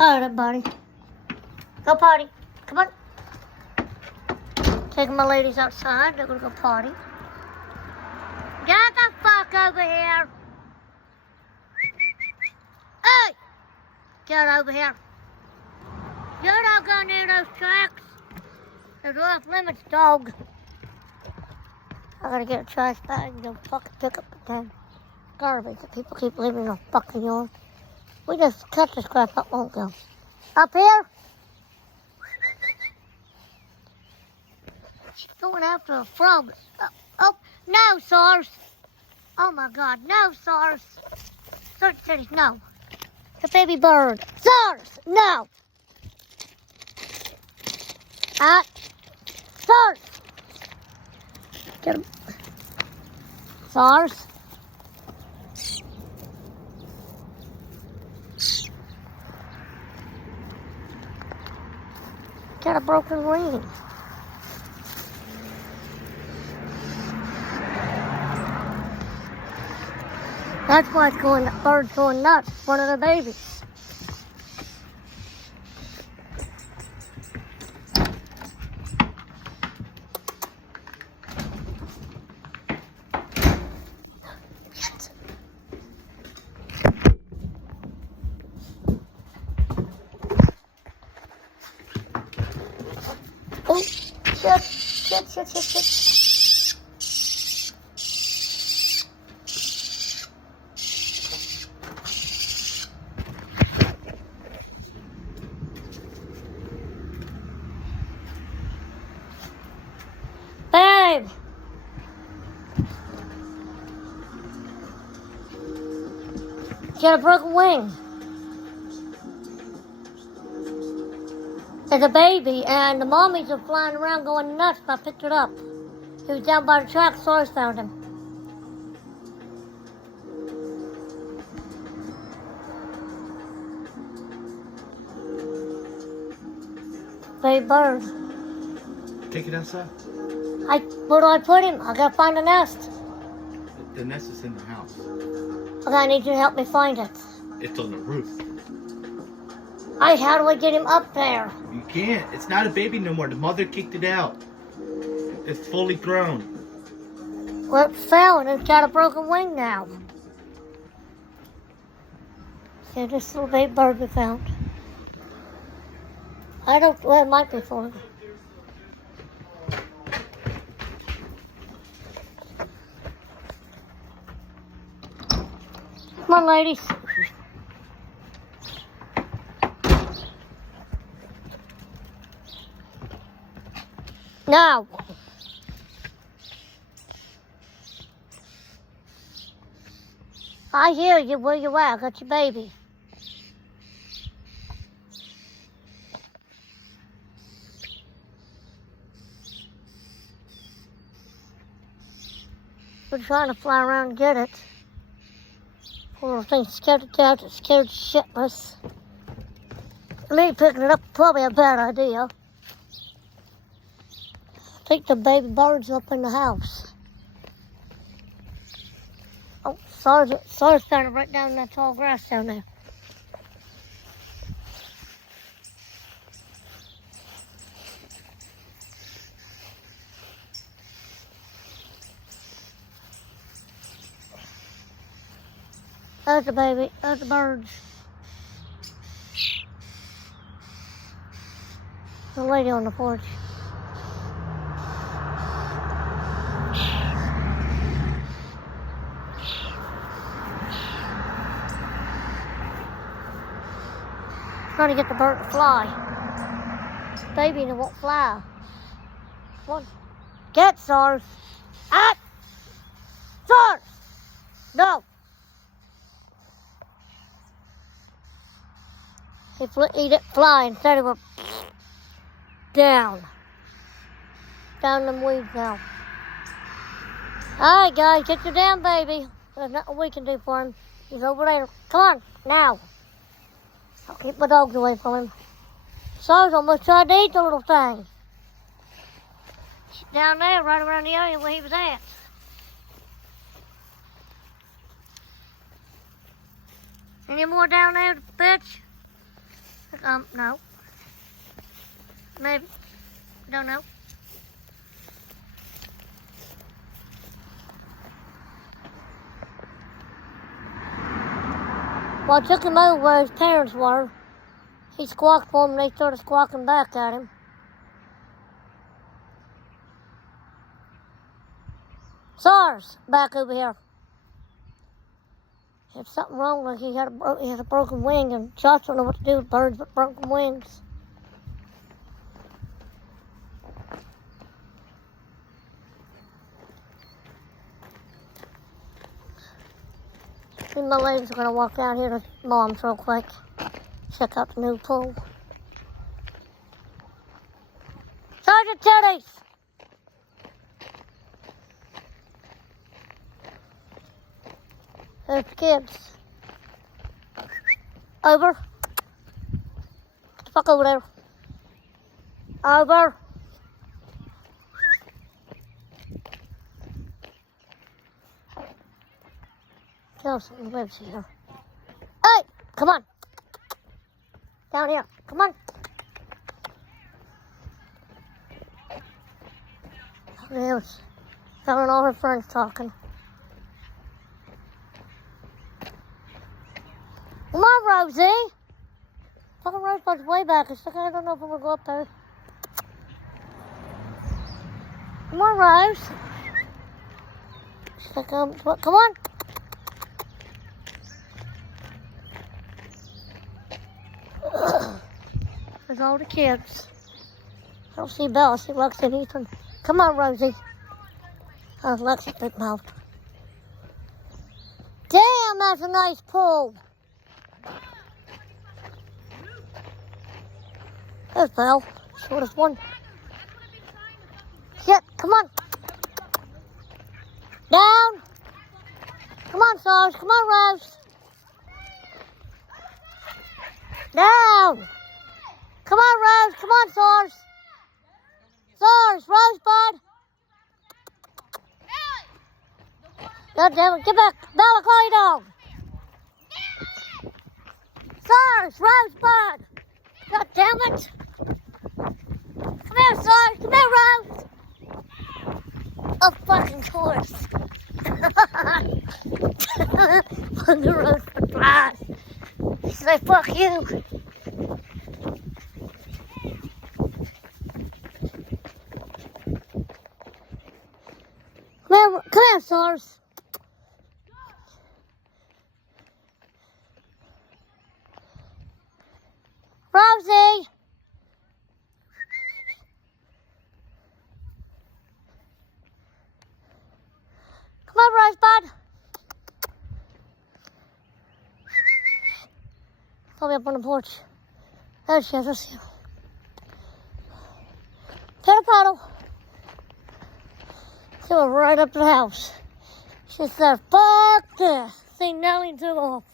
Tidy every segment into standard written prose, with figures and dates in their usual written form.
All right, buddy. Go potty. Come on. Taking my ladies outside. They're going to go potty. Get the fuck over here. Hey! Get over here. You're not going near those tracks. There's off limits, dog. I gotta get a trash bag and go fucking pick up the damn garbage that people keep leaving in their fucking yard. We just cut this crap up, won't we? Up here? She's going after a frog. Oh, no, Sars. Oh my God, no, Sars. Search cities, no. The baby bird. Sars, no. Sars. Get him. Sars. Got a broken wing. That's why the bird's going nuts. One of the babies. Oh, shit. Babe! She got a broken wing. There's a baby, and the mommies are flying around going nuts. I picked it up. He was down by the track. Sars found him. Baby bird. Take it outside. Where do I put him? I gotta find a nest. The nest is in the house. Okay, I need you to help me find it. It's on the roof. How do I get him up there? You can't. It's not a baby no more. The mother kicked it out. It's fully grown. Well, it fell and it's got a broken wing now. See, this little baby bird we found. Well, it might be for him. Come on, ladies. Now. I hear you. Where you at? I got your baby. We're trying to fly around and get it. Poor little thing scared to death. It's scared shitless. Me picking it up is probably a bad idea. Take the baby birds up in the house. Oh, Sars found it right down in that tall grass down there. There's the baby. There's the birds. The lady on the porch. Trying to get the bird to fly. Baby, and it won't fly. Come on. Get Sars. Sars! No! He didn't fly. Instead, he went down. Down them weeds now. All right, guys, get your damn baby. There's nothing we can do for him. He's over there. Come on, now. I'll keep my dogs away from him. Sars almost tried to eat the little thing. She's down there, right around the area where he was at. Any more down there, bitch? No. Maybe. Don't know. Well, I took him over where his parents were. He squawked for them and they started squawking back at him. Sars, back over here. He had something wrong, like he had a broken wing, and Josh don't know what to do with birds with broken wings. Me and my ladies are going to walk down here to Mom's real quick. Check out the new pool. Sergeant Teddy's! There's the kids. Over. Get the fuck over there. Over. Kill something lives here. Hey! Come on. Down here. Come on. There's her and all her friends talking. Come on, Rosie. Fucking Rosebud's way back. It's like I don't know if I'm gonna go up there. Come on, Rose. She's like, come on. There's all the kids. I don't see Bella. I see Lexi and Ethan. Come on, Rosie. Oh, Lexi, big mouth. Damn, that's a nice pool. There's Belle. Shortest one. Shit, come on. Down. Come on, Sars. Come on, Rose. Down. Come on, Rose. Come on, Sars. Sars, Rosebud. God damn it. Get back. Bella, call your dog. Sars, Rosebud. God damn it. Come here, Sars. Come here, Rose. A fucking horse. On the road for flies. She's like, fuck you. Come here, Sars. Rosie. Come on, Rosebud. Probably up on the porch. There she is. I see her. Pitter paddle. She went right up to the house. She said, fuck this. See Nellie and took off.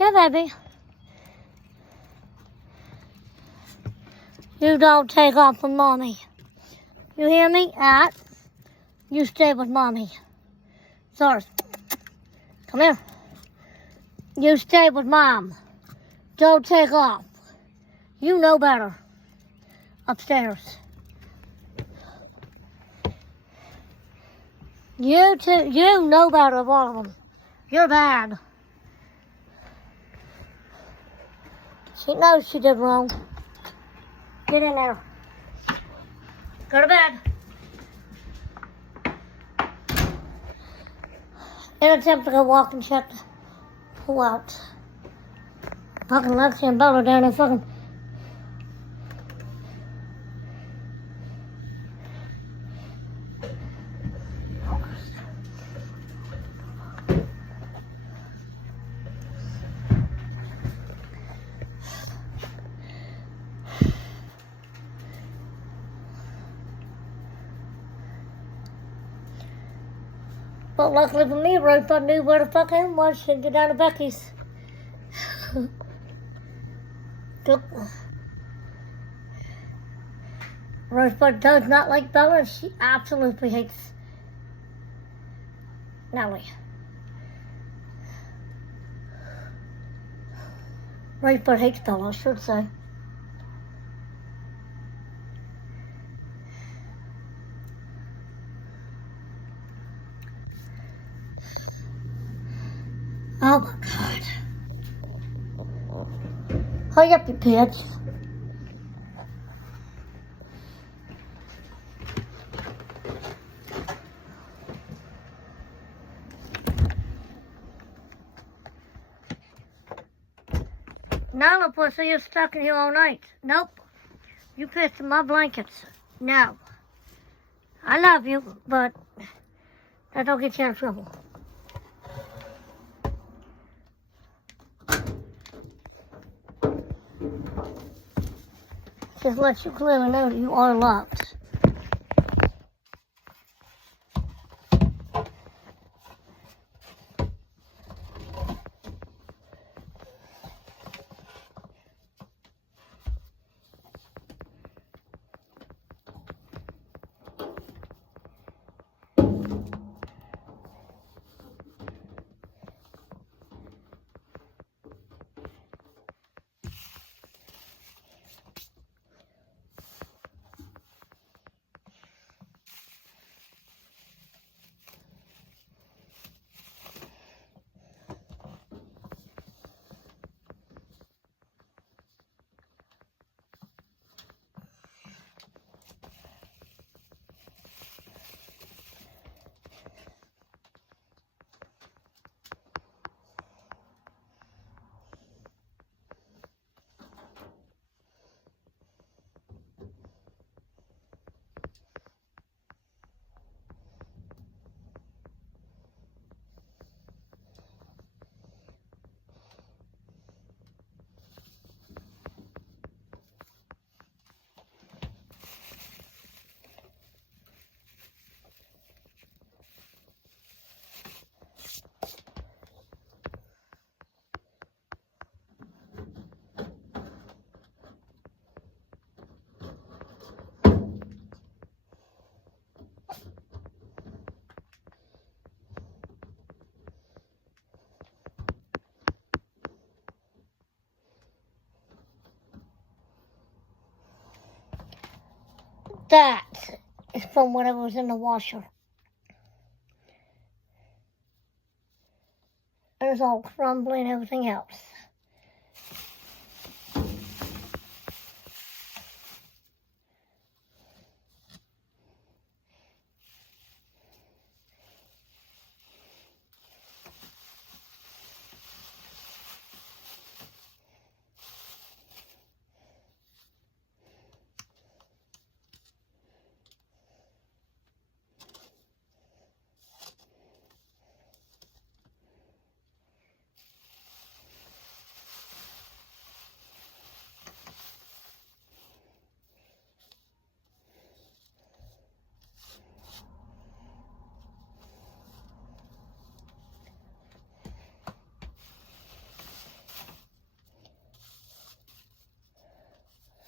Yeah, baby. You don't take off from Mommy. You hear me? You stay with Mommy. Sars, come here. You stay with Mom. Don't take off. You know better. Upstairs. You know better of all of them. You're bad. She knows she did wrong. Get in there. Go to bed. In attempt to go walk and check the pool out. Fucking Lexi and Bella down there fucking. But luckily for me, Rosebud knew where the fuck I was. She'd get down to Becky's. Rosebud does not like Bella, and she absolutely hates Nellie. Rosebud hates Bella, I should say. Oh my God. Hurry up, you kids. No, pussy, you're stuck in here all night. Nope. You pissed in my blankets. No. I love you, but that don't get you in trouble. Just let you clearly know that you are loved. That is from whatever was in the washer. It was all crumbly and everything else.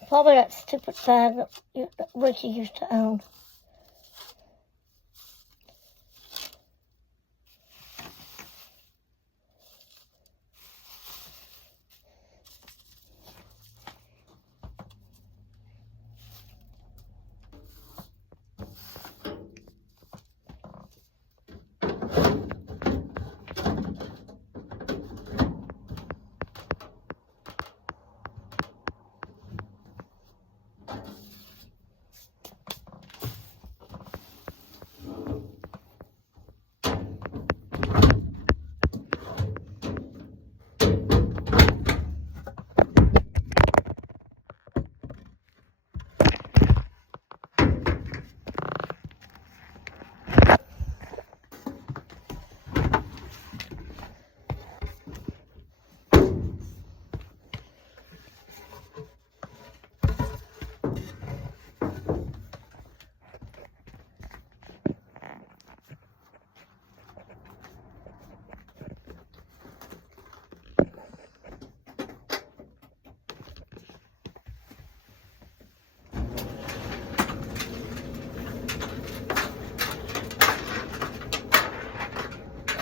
Probably that stupid bag that Richie used to own.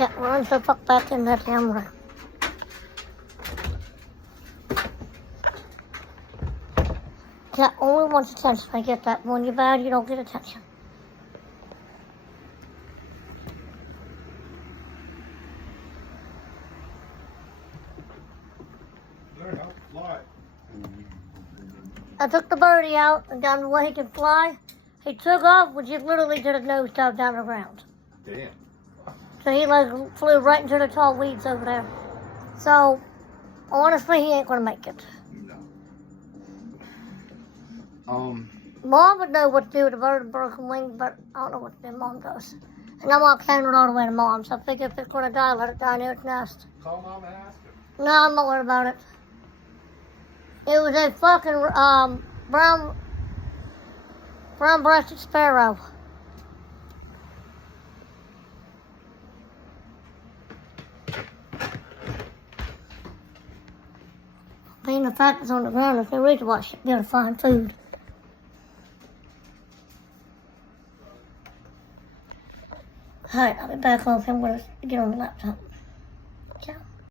can't run so fuck back in that damn room. Cat only wants attention. I get that. When you're bad, you don't get attention. Learn how to fly. I took the birdie out and down the way he could fly. He took off, which he literally did a nose dive down the ground. Damn. So he like flew right into the tall weeds over there. So honestly, he ain't gonna make it. No. Mom would know what to do with a bird with a broken wing, but I don't know what to do. Mom does. And I'm not carrying it all the way to Mom, so I figure if it's gonna die, let it die near its nest. Call Mom and ask her. No, I'm not worried about it. It was a fucking brown-breasted sparrow. Being the fact it's on the ground, if they reach to watch it, gonna find food. Alright, I'll be back on. I'm gonna get on the laptop.